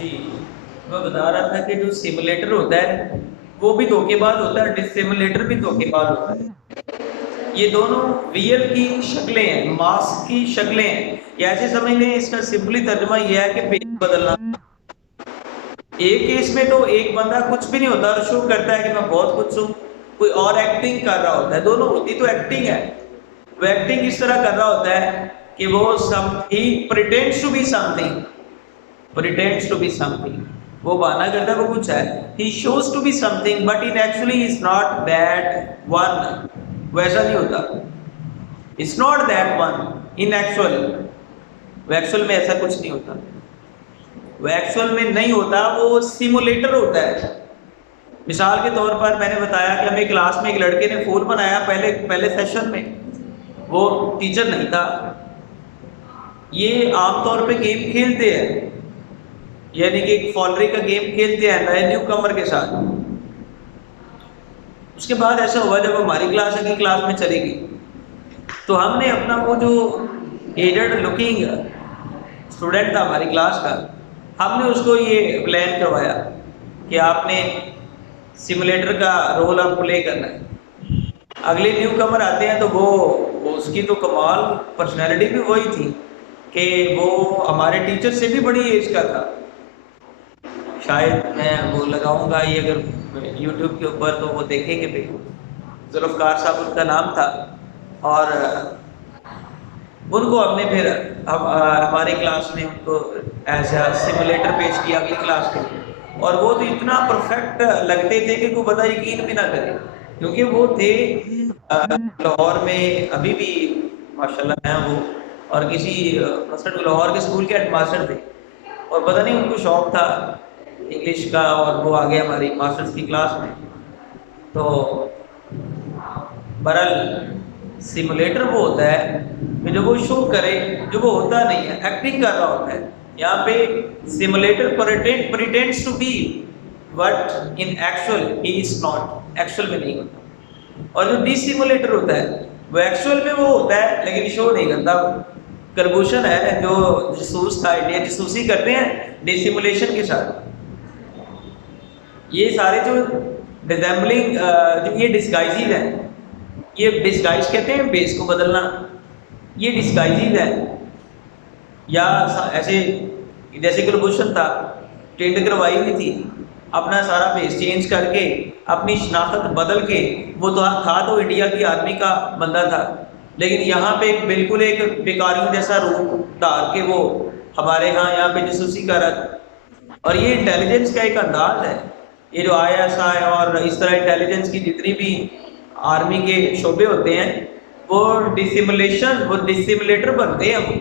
जी, मैं बता रहा था कि जो सिमुलेटर होता है, वो भी धोखेबाज होता है, डिसिमुलेटर भी धोखेबाज होता है। ये दोनों रियल की शक्लें हैं, मास्क की शक्लें हैं। या ऐसे समझ लें, इसका सिंपली तर्जुमा ये है कि पेज बदलना। एक केस में तो एक बंदा कुछ भी नहीं होता और शो करता है कि मैं बहुत कुछ हूँ, कोई और एक्टिंग कर रहा होता है। दोनों होती तो एक्टिंग है। वो एक्टिंग इस तरह कर रहा होता है कि वो सम ही pretends to be something, pretends to be something, वो बहाना करता है वो कुछ है। he shows to be something but in actually is not that one, वैसा नहीं होता। it's not that one in actual, वो एक्चुअल में ऐसा कुछ नहीं होता। वो एक्चुअल में नहीं होता, वो सिमुलेटर होता है। मिसाल के तौर पर मैंने बताया कि हमें क्लास में एक लड़के ने फोन बनाया पहले पहले सेशन में, वो टीचर नहीं था। ये आमतौर पे गेम खेलते हैं, यानी कि एक फॉलरी का गेम खेलते हैं नए न्यू कमर के साथ। उसके बाद ऐसा हुआ जब हमारी क्लास अगली क्लास में चलेगी, तो हमने अपना वो जो एडेड लुकिंग स्टूडेंट था हमारी क्लास का, हमने उसको ये प्लान करवाया कि आपने सिमुलेटर का रोल अब प्ले करना है। अगले न्यू कमर आते हैं तो वो उसकी तो कमाल पर्सनैलिटी भी वही थी कि वो हमारे टीचर से भी बड़ी एज का था। शायद मैं वो लगाऊंगा ये अगर यूट्यूब के ऊपर तो वो देखेंगे भी। जुल्फ़कार साहब उनका नाम था और उनको हमने फिर हमारी क्लास में उनको एज अ सिमुलेटर पेश किया अगली क्लास के लिए। और वो तो इतना परफेक्ट लगते थे कि कोई बंदा यकीन भी ना करे, क्योंकि वो थे लाहौर में अभी भी माशाल्लाह हैं वो, और किसी लाहौर के स्कूल के हेडमास्टर थे। और पता नहीं उनको शौक था इंग्लिश का और वो आ गए हमारी मास्टर्स की क्लास में। तो बहरहाल सिमुलेटर वो होता है कि जो वो शो करे जो वो होता नहीं है, एक्टिंग कर रहा होता है। यहाँ पे simulator pretends to be but in actual he is not, actual में नहीं होता। और जो डिसिमुलेटर होता है वो एक्चुअल में वो होता है लेकिन शो नहीं करता। करबूशन है जो जसूस था, इंडिया जसूसी करते हैं डिसिमुलेशन के साथ। ये सारे जो डिसेंबलिंग जो ये डिस्गाइजिंग है, ये डिस्गाइज कहते हैं बेस को बदलना, ये डिस्गाइजिंग है। या ऐसे जैसे करबूशन था, टेंड करवाई हुई थी, अपना सारा फेस चेंज करके अपनी शनाख्त बदल के वो तो था तो इंडिया की आर्मी का बंदा था, लेकिन यहाँ पे बिल्कुल एक बेकारियों जैसा रूप डाल के वो हमारे यहाँ पे जसूसी कर रहा था। और ये इंटेलिजेंस का एक अंदाज है। ये जो ISI और इस तरह इंटेलिजेंस की जितनी भी आर्मी के शोबे होते हैं वो डिसिमुलेटर बनते हैं। वो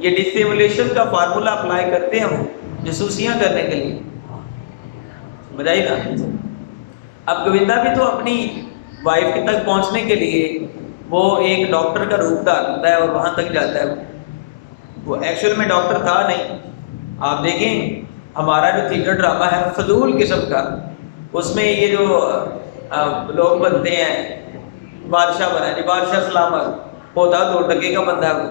ये डिसिमुलेशन का फार्मूला अप्लाई करते हैं वो जसूसियाँ करने के लिए, बताइए ना। अब गोविंदा भी तो अपनी वाइफ के तक पहुंचने के लिए वो एक डॉक्टर का रूप डालता है और वहां तक जाता है। वो एक्चुअल में डॉक्टर था नहीं। आप देखें हमारा जो थिएटर ड्रामा है फजूल किस्म का, उसमें ये जो लोग बनते हैं, बादशाह बना जी, बादशाह सलामत होता 2 टके का बंदा है,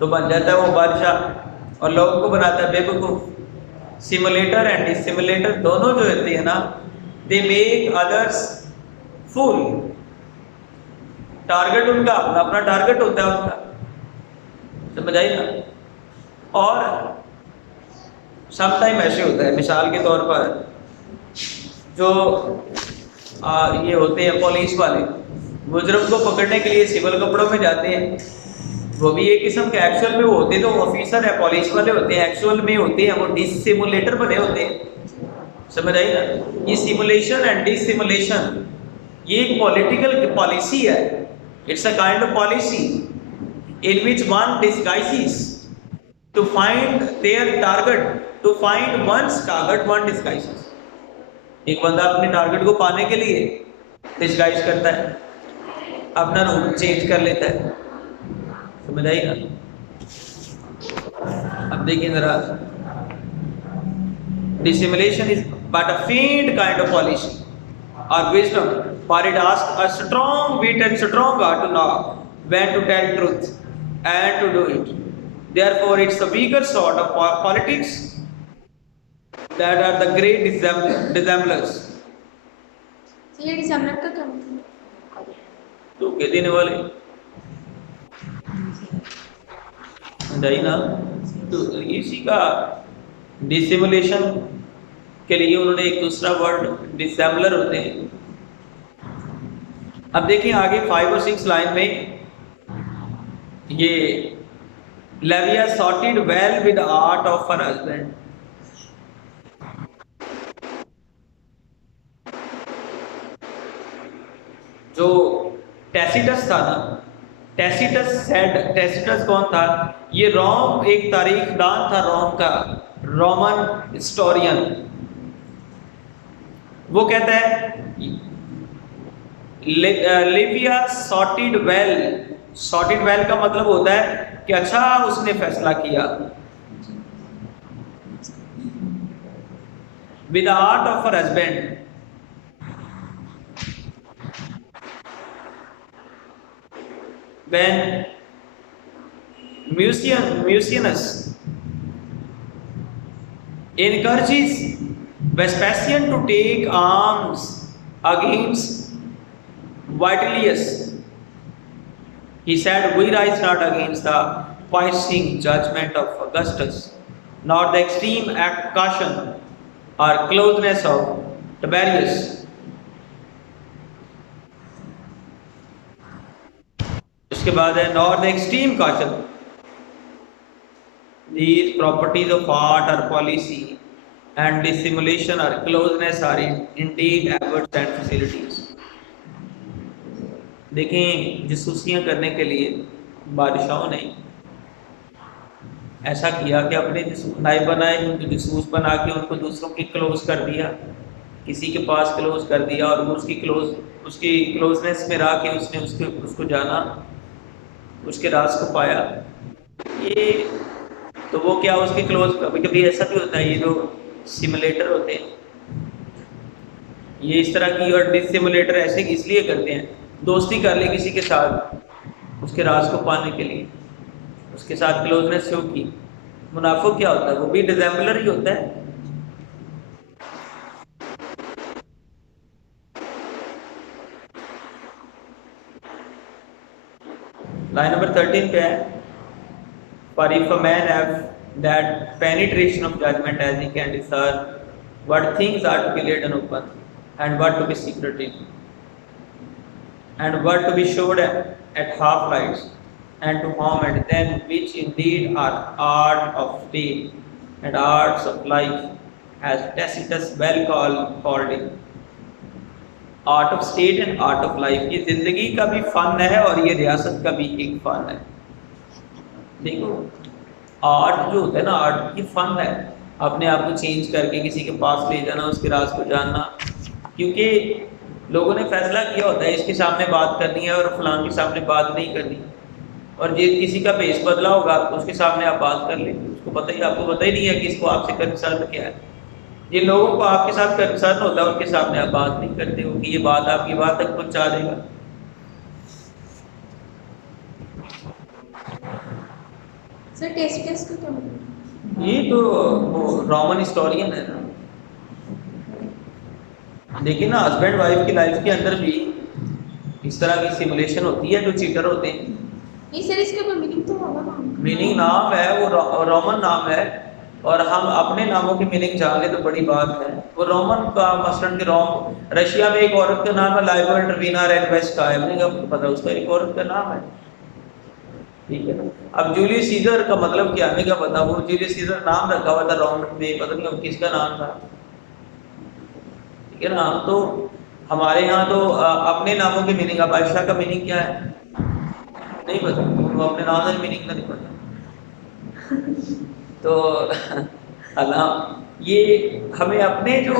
तो बन जाता है वो बादशाह और लोगों को बनाता है बेवकूफ़। सिमुलेटर एंड डिसिमुलेटर दोनों जो होते हैं ना, they make others fool. Target उनका अपना अपना टारगेट होता है उनका, समझ आई ना। और सम टाइम ऐसे होता है, मिसाल के तौर पर जो ये होते हैं पुलिस वाले, मुजरम को पकड़ने के लिए सिविल कपड़ों में जाते हैं, वो भी एक किस्म के एक्चुअल में वो होते तो ऑफिसर है, पुलिस वाले होते हैं, एक्चुअल में होते हैं वो डिसिमुलेटर बने होते हैं, समझ आई ना। ये सिमुलेशन एंड डिसिमुलेशन ये एक पॉलिटिकल पॉलिसी है। It's a kind of policy in which one disguises to find their target, to find once target one disguises. एक बंदा अपने टारगेट को पाने के लिए डिस्गाइज करता है, अपना रूप चेंज कर लेता है, समझ आई ना। अब देखिए जरा, dissimulation is but a faint kind of policy or wisdom, for it asks a strong wit and strong heart to know when to tell truth and to do it. Therefore, it's a weaker sort of politics that are the great dissemblers. ये डिसेंबलर का क्या मतलब? धोखे देने वाले नहीं ना, तो इसी का डिसिमुलेशन के लिए उन्होंने एक दूसरा वर्ड डिसेम्बलर होते हैं। अब देखिए आगे 5 और 6 लाइन में ये labia sorted well with art of her husband. जो टैसिटस था ना, टैसिटस कौन था? ये रोम एक तारीखदान था, रोम का रोमन हिस्टोरियन। वो कहता है लिविया सॉर्टेड वेल का मतलब होता है कि अच्छा उसने फैसला किया। With art of her husband, when Mucianus encourages Vespasian to take arms against Vitellius, he said, "We rise not against the piercing judgment of Augustus, nor the extreme caution or closeness of Tiberius." उसके बाद है nor the extreme caution, these properties of art or policy and dissimulation or closeness are indeed efforts and facilities. देखें, जासूसियां करने के लिए बादशाहों ने ऐसा किया कि अपने नायब बनाए, उनको जासूस बना के उनको दूसरों की क्लोज कर दिया, किसी के पास क्लोज कर दिया और वो उसकी क्लोजनेस में रह के उसने उसको जाना, उसके राज को पाया। ये तो वो क्या उसके क्लोज, कभी कभी ऐसा भी होता है, ये जो सिमुलेटर होते हैं ये इस तरह की, और डिसिमुलेटर ऐसे इसलिए करते हैं, दोस्ती कर ले किसी के साथ उसके राज को पाने के लिए, उसके साथ क्लोजनेस शो की। मुनाफिक क्या होता है? वो भी डिसेम्बलर ही होता है। लाइन नंबर 13 पे है, For if a man have that penetration of judgment as he can discern what things are to be laid and open, and what to be secretive, and what to be showed at half lights, and to whom and them which indeed are art of faith and arts of life, as Tacitus well called it, art of state and art of life. ये जिंदगी का भी fun है और ये रियासत का भी एक फन है। देखो आर्ट जो होता है ना, आर्ट ये फन है, अपने आप को चेंज करके किसी के पास ले जाना, उसके राज को जानना, क्योंकि लोगों ने फैसला किया होता है इसके सामने बात करनी है और फलां के सामने बात नहीं करनी, और ये किसी का भेष बदला होगा उसके सामने आप बात कर लेंगे, उसको आपको पता ही नहीं है कि इसको आपसे कंसर्न क्या है। जिन लोगों को आपके साथ कंसर्न होता है उनके सामने आप बात नहीं करते हो कि ये बात आपकी बात तक पहुंचा देगा। सर टेस्ट टेस्ट को क्या मतलब? ये तो वो रोमन हिस्टोरियन है ना। देखिए ना, हस्बैंड वाइफ की लाइफ के अंदर भी इस तरह की सिमुलेशन होती है, जो चीटर होते हैं। नहीं सर, इसका कोई मीनिंग तो होगा ना? मीनिंग नाम है, वो रोमन नाम है, और हम अपने नामों की मीनिंग जान ले तो बड़ी बात है। वो रोमन का मसलन के रशिया में एक औरत का नाम है लाइबा ट्रवीना रेनवेस्ट का है, मुझे पता उसका एक औरत का नाम है, ठीक है ना। अब जूलियस सीजर का मतलब क्या है क्या पता, वो जूलियस सीजर नाम रखा हुआ था रोमन में, पता नहीं अब किसका नाम था, ठीक है ना। तो हमारे यहाँ तो अपने नामों की मीनिंग, अब आयशा का मीनिंग क्या है नहीं पता, वो अपने नाम का मीनिंग का नहीं पता। तो अल्लाह, ये हमें अपने जो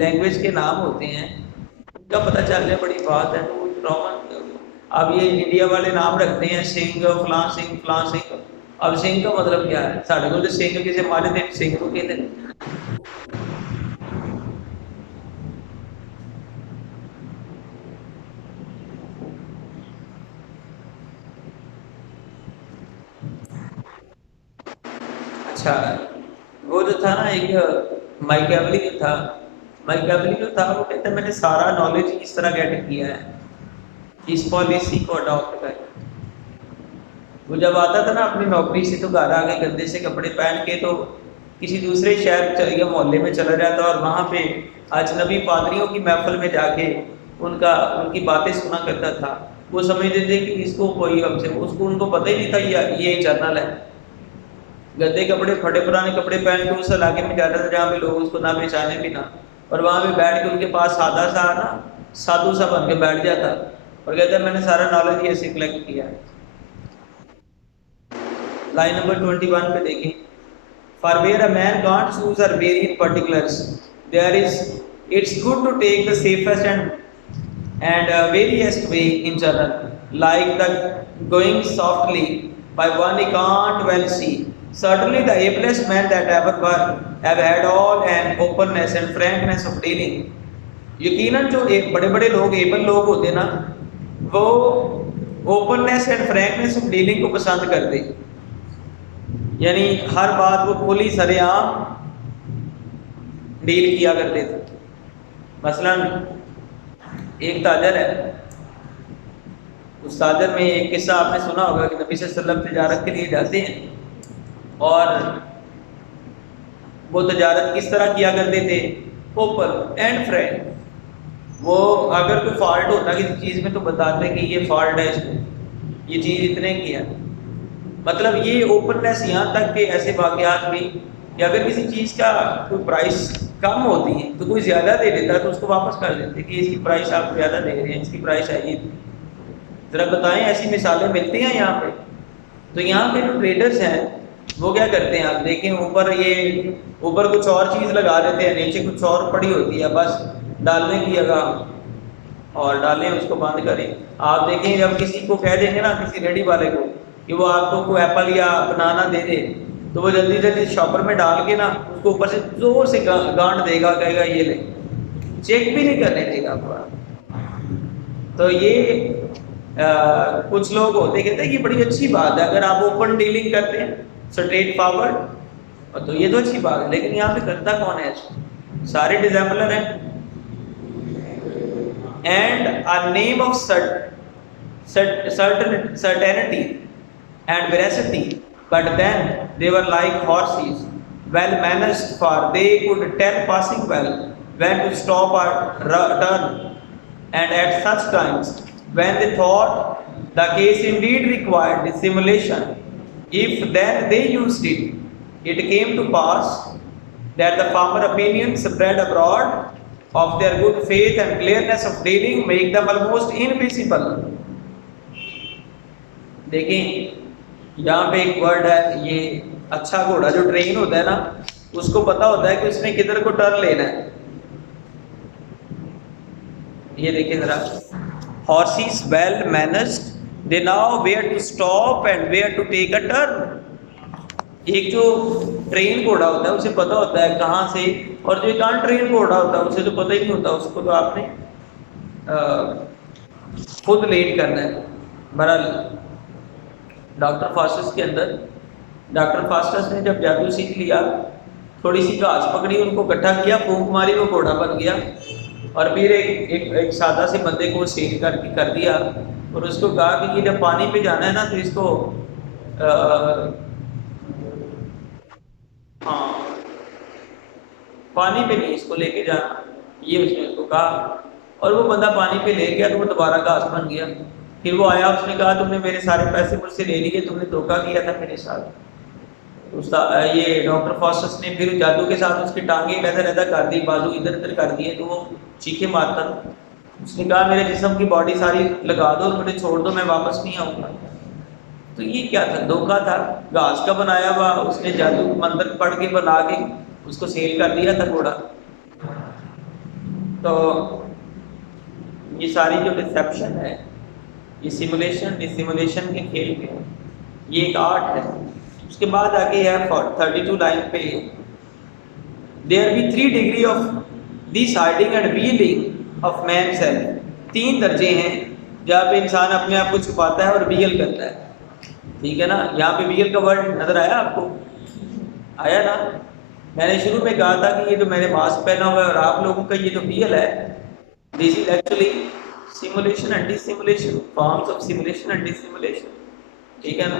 लैंग्वेज के नाम होते हैं उनका पता चल जाए बड़ी बात है। तो रोमन, अब ये इंडिया वाले नाम रखते हैं सिंह, फलां सिंह फलां सिंह। अब सिंह का मतलब क्या है? साढ़े को सिंह किसी मारे थे, सिंह को कहते हैं। अच्छा, वो जो था ना एक माइकेवली जो था, माइकेवली जो था वो कहता है मैंने सारा नॉलेज इस तरह गेट किया है, इस पॉलिसी को अडॉप्ट कर। वो जब आता था ना अपनी नौकरी से तो घर आके गंदे से कपड़े पहन के तो किसी दूसरे शहर चल गया, मोहल्ले में चला जाता और वहाँ पे अजनबी पादरियों की महफिल में जाके उनकी बातें सुना करता था। वो समझते थे कि इसको कोई हमसे, उसको उनको पता ही नहीं था ये जर्नल है। गंदे कपड़े, फटे पुराने कपड़े पहन के उस इलाके में जाता था जहाँ पे लोग उसको ना पहचाने भी ना, और वहाँ पे बैठ के उनके पास सादा सा ना साधु सा बन के बैठ जाता और कहता है मैंने सारा नॉलेज ये से कलेक्ट किया है। लाइन नंबर 21 पे देखें, for where a man can't choose or vary in particulars there is it's good to take the safest and wariest way in general like the going softly by one he can't well see. Certainly the ablest men that ever were have had all an openness and frankness of dealing. यकीनन जो एक बड़े बड़े लोग, able लोग होते ना, वो openness and frankness of dealing को पसंद करते, यानी हर बात वो खुली सरेआम डील किया करते थे। मसलन एक ताजर है, उस ताजर में एक किस्सा आपने सुना होगा कि नबी सल्लल्लाहु अलैहि वसल्लम तजारत के लिए जाते हैं और वो तजारत किस तरह किया करते थे, ओपन एंड फ्रैंक। वो अगर कोई फॉल्ट होता किसी चीज़ में तो बताते कि ये फॉल्ट है इसमें, ये चीज़ इतने की है। मतलब ये ओपननेस यहाँ तक कि ऐसे वाक़यात भी कि अगर किसी चीज़ का कोई प्राइस कम होती है तो कोई ज़्यादा दे देता है तो उसको वापस कर देते कि इसकी प्राइस आप ज़्यादा दे रहे हैं, इसकी प्राइस है ये। ज़रा बताएं, ऐसी मिसालें मिलती हैं यहाँ पे। तो यहाँ पे जो ट्रेडर्स हैं वो क्या करते हैं, आप देखें ऊपर कुछ और चीज़ लगा देते हैं, नीचे कुछ और पड़ी होती है, बस डालने की जगह और डालें उसको बंद करें। आप देखें जब किसी को कह देंगे ना, किसी रेडी वाले को कि वो आपको कोई एप्पल या बनाना दे दे तो वो जल्दी जल्दी शॉपर में डाल के ना उसको ऊपर से जोर से गांड देगा, कहेगा ये ले, चेक भी नहीं करने देगा आपको। तो ये कुछ लोग होते कहते हैं कि बड़ी अच्छी बात है अगर आप ओपन डीलिंग करते हैं, स्ट्रेट फॉरवर्ड, तो ये तो अच्छी बात है। लेकिन यहाँ पे करता कौन है, सारे डिसेंबलर हैं। And a name of certainty and veracity, but then they were like horses, well managed, for they could tell passing well when to stop or turn, and at such times when they thought the case indeed required dissimulation, if then they used it, it came to pass that the former opinion spread abroad of their good faith and clearness of dealing make them almost invisible. देखें यहाँ पे एक word है, ये अच्छा घोड़ा जो train होता है ना, उसको पता होता है कि उसने किधर को टर्न लेना है। ये देखिए जरा, horses well managed, they know where to stop and where to take a turn. एक जो ट्रेन घोड़ा होता है उसे पता होता है कहाँ से, और जो एक अनट्रेन घोड़ा होता है उसे तो पता ही नहीं होता, उसको तो आपने खुद लीड करना है। बहरहाल डॉक्टर फास्टस के अंदर, डॉक्टर फास्टस ने जब जादू सीख लिया, थोड़ी सी घास पकड़ी, उनको इकट्ठा किया, फूंक मारी, वो घोड़ा बन गया, और फिर एक सादा से बंदे को सेल करके कर दिया और उसको कहा कि ये जब पानी पे जाना है ना तो इसको हाँ पानी पे नहीं इसको लेके जाना, ये उसने उसको कहा, और वो बंदा पानी पे ले गया तो वो दोबारा घास बन गया। फिर वो आया, उसने कहा तुमने मेरे सारे पैसे मुझसे ले लिए, तुमने धोखा किया था मेरे साथ। ये डॉक्टर फास्टस ने फिर जादू के साथ उसकी टांगे इधर कर दी, बाजू इधर उधर कर दिए, तो वो चीखे मारता था। उसने कहा मेरे जिस्म की बॉडी सारी लगा दो और मुझे छोड़ दो, मैं वापस नहीं आऊँगा। तो ये क्या था, धोखा था, घास का बनाया हुआ, उसने जादू मंत्र पढ़ के बना के उसको सेल कर दिया था घोड़ा। तो ये सारी जो डिसेप्शन है, ये सिमुलेशन डिसिमुलेशन के खेल में, ये एक आर्ट है। उसके बाद आगे है 32 लाइन पे, there be 3 degree of this hiding and veiling of man self. 3 दर्जे हैं जहाँ पे इंसान अपने आप को छुपाता है और वील करता है। ठीक है ना, यहाँ पे वील का वर्ड नजर आया आपको, आया ना? मैंने शुरू में कहा था कि ये जो मैंने मास्क पहना हुआ है और आप लोगों का ये जो BL है, this is actually simulation and dissimulation, forms of simulation and dissimulation, ठीक है ना।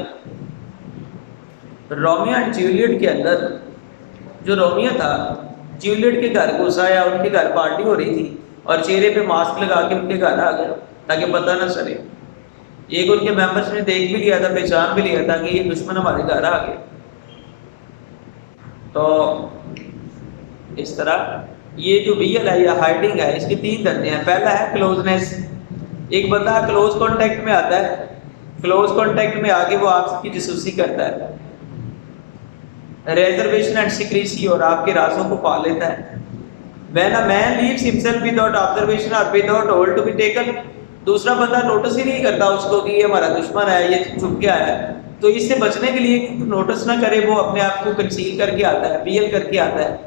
रोमियो एंड जूलियट के अंदर जो रोमियो था जूलियट के घर घुसा आया, उनके घर पार्टी हो रही थी और चेहरे पे मास्क लगा के उनके घर आ गया ताकि पता ना चले। एक उनके मेंबर्स ने देख भी लिया था, पहचान भी लिया था कि ये दुश्मन हमारे घर आ गए। तो इस तरह ये जो BL है या हाइडिंग है, इसके 3 धंधे हैं। पहला है क्लोजनेस, एक बंदा क्लोज कांटेक्ट में आता है, क्लोज कांटेक्ट में आके वो आपकी जासूसी करता है। रिजर्वेशन एंड सीक्रेसी, और आपके राजों को पा लेता है। When a man leaves himself without observation or without hold to be taken, दूसरा बंदा नोटिस ही नहीं करता उसको कि ये हमारा दुश्मन है, ये छुप के आया है। तो इससे बचने के लिए नोटिस ना करे, वो अपने आप को कंसील करके आता है, BL करके आता है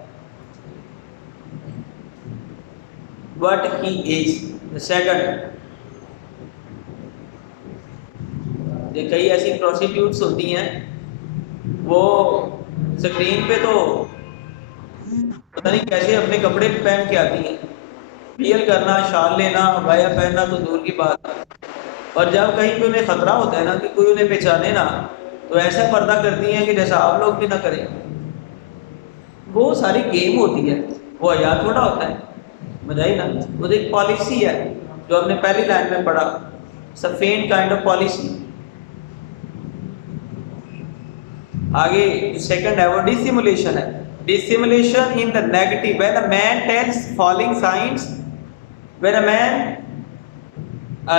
what he is। The second, ये कई ऐसी प्रोस्टिट्यूट्स होती हैं, वो स्क्रीन पे तो पता नहीं कैसे अपने कपड़े पहन के आती हैं, BL करना, शाल लेना, अबाया पहनना तो दूर की बात है। और जब कहीं पे उन्हें खतरा होता है ना कि कोई उन्हें पहचाने ना, तो ऐसा पर्दा करती हैं कि जैसा आप लोग भी ना करें। वो सारी गेम होती है, वो हया थोड़ा होता है, बताइए ना। वो एक पॉलिसी है जो हमने पहली लाइन में पढ़ा, सफेन काइंड ऑफ पॉलिसी। आगे सेकंड है वो डिसिमुलेशन है। Dissimulation in the negative, when a man tells falling signs, when a man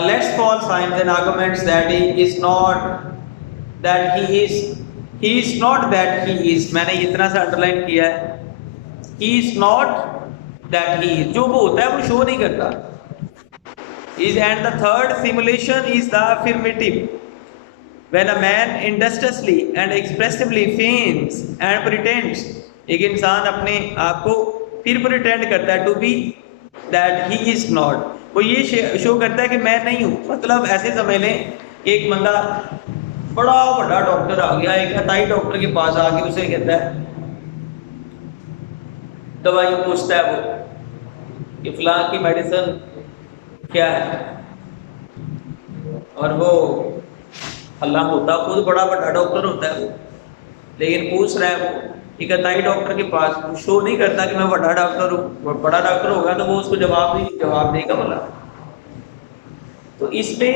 lets fall signs and arguments that he is not that he is not that he is, मैंने इतना सा underline किया है, he is not that he is, जो वो होता है वो शो नहीं करता is। and the third simulation is the affirmative, when a man industriously and expressively feigns and pretends, एक इंसान अपने आप को फिर प्रिटेंड करता है to be that he is not, वो ये शो करता है कि मैं नहीं हूँ। मतलब ऐसे समझ लें कि एक बंदा बड़ा बड़ा डॉक्टर आ गया, एक अताई डॉक्टर के पास आके उसे कहता है, दवाई पूछता है वो कि फलां की मेडिसिन क्या है, और वो अल्लाह होता खुद बड़ा बड़ा डॉक्टर होता है वो, लेकिन पूछ रहा है वो एक अताई डॉक्टर के पास, शो नहीं करता कि मैं बड़ा डॉक्टर हूँ। बड़ा डॉक्टर होगा तो वो उसको जवाब देगा बोला। तो इसमें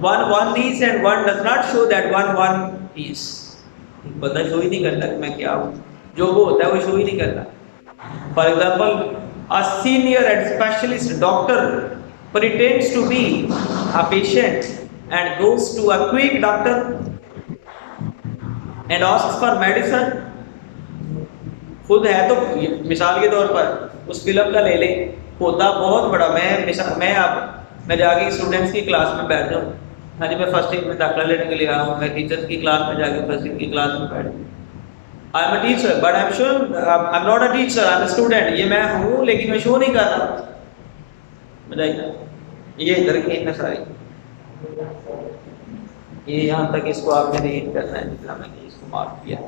one is and one does not show that one is, बंदा शो ही नहीं करता कि मैं क्या हूँ, जो वो होता है वो शो ही नहीं करता। For example, a senior and specialist doctor pretends to be a patient and goes to a quick doctor and asks for medicine। खुद है तो मिसाल के तौर पर उस फिल्म का ले ले, होता बहुत बड़ा, मैं जाके स्टूडेंट्स की क्लास में बैठ जाऊँ, हाँ जी मैं फर्स्ट ईयर में दाखिला लेने के लिए आया हूँ, मैं टीचर्स की क्लास में जाके फर्स्ट ईयर की क्लास में बैठ, I am a teacher but I am sure I am not a teacher, I am a student. ये मैं हूँ लेकिन मैं शो नहीं कर रहा, बताइए। ये इधर की है सारी, ये यहाँ तक इसको आपने रीड करना है जितना मैंने इसको मार्क किया।